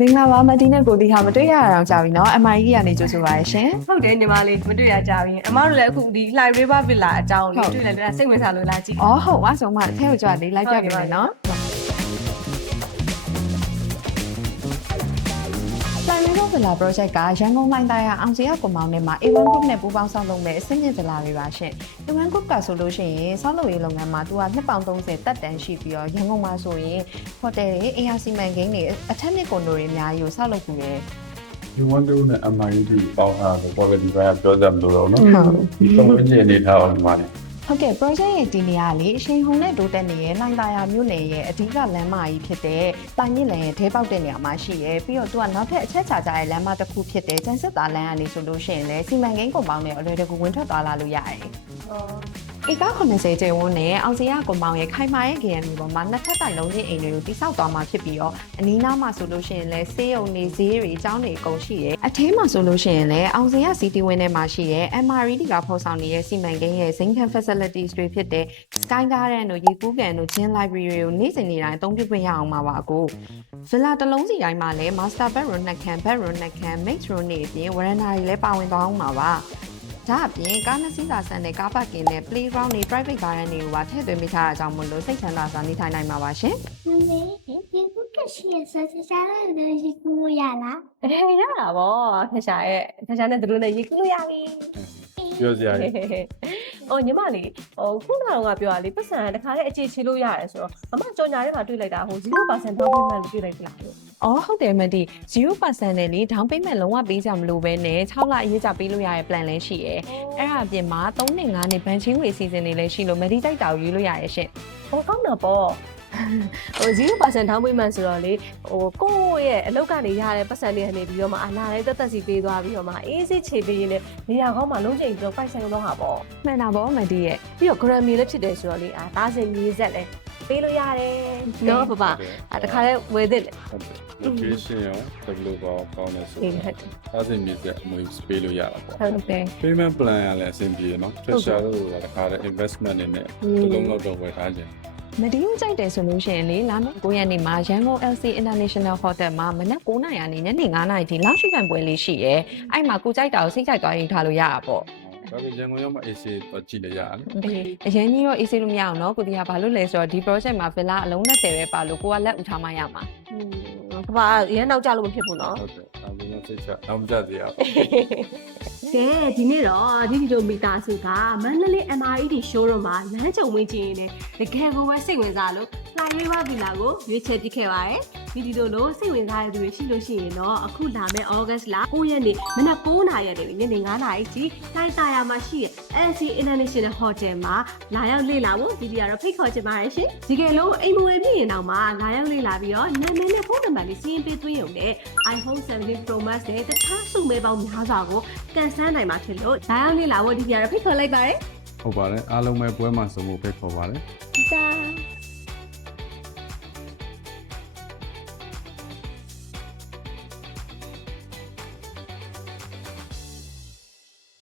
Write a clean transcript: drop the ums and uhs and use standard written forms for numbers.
မင်္ဂလာပါမတီးနဲ့ကိုတီဟာမတွေ့ရအောင်ကြာပြီเนาะ MI ကြီးကနေကြိုဆိုပါရရှင် ဟုတ်တယ်ညီမလေးမတွေ့ရကြပြီအမတို့လည်းအခုဒီ Live River Villa အကြောင်းလေးတွေ့လိုက်တော့စိတ်ဝင်စားလို့လာကြည့် ။အော်ဟုတ်ပါဆိုမှအထက်ကိုကြွလေးလိုက်ပြပေးမယ်เนาะ။ Live Villa Project ကရန်ကုန်လိုင်းသားရအောင်စရကွန်မောင်ထဲမှာ A1 Group နဲ့ပူးပေါင်းဆောက်လုပ်မဲ့အဆင့်မြင့်ဗလာတွေပါရှင်။ A1 Group ကဆိုလို့ရှိရင်ဆောက်လုပ်ရေးလုပ်ငန်းမှာသူကနှစ်ပေါင်း30တက်တန်းရှိပြီးတော့ရန်ကုန်မှာဆိုရင်ဟိုတယ်တွေအင်အားစီမံကိန်းတွေအထက်မြင့်ကွန်ဒိုတွေအများကြီးကိုဆောက်လုပ်ပြီးတယ် You want to know MIT ပေါင်းတာတော့ quality ပဲပြောကြမလို့တော့နော်ဒီပုံစံအနေထားအောင်ပါလေ ဟုတ်ကဲ့ project ရဲ့ဒီနေရာလေးအရှင်ဟုန်နဲ့တိုးတက်နေတဲ့လိုင်းသားရမြို့နယ်ရဲ့အဓိကလမ်းမကြီးဖြစ်တဲ့တိုင်မြင့်လမ်းရဲ့ထဲပေါက်တဲ့နေရာမှာရှိရဲပြီးတော့သူကနောက်ထပ်အချက်ချာချာရဲ့လမ်းမတစ်ခုဖြစ်တဲ့ကျန်းစစ်သားလမ်းကနေဆိုလို့ရှိရင်လည်းစီမံကိန်းကွန်ပေါင်းနဲ့အလွယ်တကူဝင်ထွက်သွားလာလို့ရတယ်ဧက80ကျယ်ဝန်းနဲ့အောင်စရကွန်ပေါင်းရဲ့ခိုင်မာရဲ့ GM ပေါ်မှာနှစ်ထပ်တိုင်လုံးချင်းအိမ်တွေကိုတိစောက်သွားမှာဖြစ်ပြီးတော့အနီးနားမှာဆိုလို့ရှိရင်လည်းဆေးရုံတွေဈေးတွေအကြောင်းတွေအကုန်ရှိရဲအထဲမှာဆိုလို့ရှိရင်လည်းအောင်စရ City Win ထဲမှာရှိရဲ MRED ကဖော်ဆောင်နေတဲ့စီမံကိန်းရဲ့ Zincan Facilities တွေဖြစ်တဲ့ Sky Garden တို့ရေကူးကန်တို့ Gym Library တွေကိုနေ့စဉ်နေ့တိုင်းအသုံးပြုခွင့်ရအောင်ပါပါကို Villa တစ်လုံးစီတိုင်းမှာလည်း Master Bedroom နှစ်ခန်း Bedroom နှစ်ခန်း Mix Room တွေအပြင် Veranda တွေလည်းပါဝင်သွားအောင်ပါပါဒါအပြင်ကားနှစ်စီးသာဆန်တဲ့ကားပါကင်နဲ့ playground တွေ private garden တွေကိုပါထည့်သွင်းပေးထားတာကြောင့်မလို့စိတ်ချမ်းသာစွာနေထိုင်နိုင်မှာပါရှင်။ နည်းနည်းဒီဘုကရှိရဆက်စားရတဲ့ရေကူးရလား ရတာဗောခက်ရှာရဲ့ခက်ရှာနဲ့သူတို့နဲ့ရေကူးလို့ရပြီ ပြောစရာလေ ဟိုညီမလေးဟိုခုနကတော့ပြောရလေပတ်စံတခါလေးအခြေချေလို့ရတယ်ဆိုတော့အမကြော်ညာထဲမှာတွေ့လိုက်တာဟို 0% down payment လို့တွေ့လိုက်လားလို့ အော်ဟုတ်တယ်မဒီ 0% နဲ့လေ down payment လုံးဝပေးကြမလို့ပဲနဲ့6လအရေးကြပေးလို့ရတဲ့ plan လည်းရှိရဲအဲ့ဒါအပြင်မှာ3နှစ်5နှစ်ဘန်ချင်းငွေစီစဉ်တွေလည်းရှိလို့မဒီတိုက်တာကိုယူလို့ရရဲရှင့် ဟိုကောင်းတာပေါ့ဟို 0% down payment ဆိုတော့လေဟိုကိုယ့်ရဲ့အလုပ်ကနေရတဲ့ပတ်စံတွေကနေပြီးတော့မှအလားလေးတက်တက်စီပေးသွားပြီးတော့မှအေးစစ်ချေပေးရင်းနဲ့နေရာကောင်းမှလုံးချိန်ပြီးတော့ပိုက်ဆိုင်တော့ဟာပေါ့ မှန်တာပေါ့မဒီရဲ့ ပြီးတော့ Grammy လည်းဖြစ်တယ်ဆိုတော့လေဒါစင်မြေဆက်လည်းပေးလို့ရတယ်နော်ပပတခါလဲဝယ်သစ်လေ location ရော developer ကောင်းတယ်ဆို ဟုတ် တော့ ဟုတ် အဆင်ပြေတဲ့အမွေပေးလို့ရတာပေါ့ ဟုတ်တယ် payment plan ရလည်းအဆင်ပြေနော် treasure တို့ကတခါတည်း investment နေနဲ့ဒီလုံးလောက်တော့ဝယ်ထားခြင်း မဒီကိုကြိုက်တယ်ဆိုလို့ရှိရင်လေလာမယ့်9ရက်နေ့မှာရန်ကုန် LC International Hotel မှာမနက်9:00နာရီကနေညနေ9:00နာရီထိ launch event ပွဲလေးရှိရဲအဲ့မှာကိုကြိုက်တာကိုစိတ်ကြိုက်သွားရင်ထားလို့ရတာပေါ့ ဒါပေမဲ့ရန်ကုန်ရောက်မှ AC တော့ကြည့်လို့ရတယ် အရင်ကြီးတော့အေးဆေးလို့မရအောင်เนาะကိုတီးကဘာလို့လဲဆိုတော့ဒီ project မှာ villa အလုံး20ပဲပါလို့ကိုကလက်ဦးထားမှရမှာ ပပရန်နောက်ကြလို့မဖြစ်ဘူးနော် ဟုတ်တယ်ဒါပေမဲ့စိတ်ချအောင်ကြစီရအောင် ကဲဒီနေ့တော့ဒီဒီလိုမီတာစုကမန္တလေး MRED showroom မှာလမ်းကြုံဝင်ကြည့်ရင်တကယ်ကိုပဲစိတ်ဝင်စားလို့ Fly River Villa ကိုရွေးချယ်ပြခဲ့ပါတယ်ဒီဒီလိုလို့စိတ်ဝင်စားတဲ့သူတွေရှိလို့ရှိရင်တော့အခုလာမယ့် August လ9ရက်နေ့မနက်9:00နာရီကနေညနေ9:00နာရီထိတိုင်းတာယာမှာရှိတဲ့ LC International Hotel မှာလာရောက်လေ့လာဖို့ဒီဒီကတော့ဖိတ်ခေါ်ချင်ပါတယ်ရှင်ဒီကယ်လို့အိမ်မွေပြည့်ရင်တော့မှလာရောက်လေ့လာပြီးတော့နာမည်နဲ့ဖုန်းနံပါတ်လေးစီးရင်ပေးသွင်းရုံနဲ့ iPhone 17 Pro Max နဲ့တခြားစုမဲပေါင်းများစွာကိုကန်ဆန်းနိုင်မှာဖြစ်လို့လာရောက်လေ့လာဖို့ဒီဒီကတော့ဖိတ်ခေါ်လိုက်ပါတယ် ဟုတ်ပါတယ်အားလုံးပဲပွဲမှာစုံဖို့ဖိတ်ခေါ်ပါတယ် ဒီတာ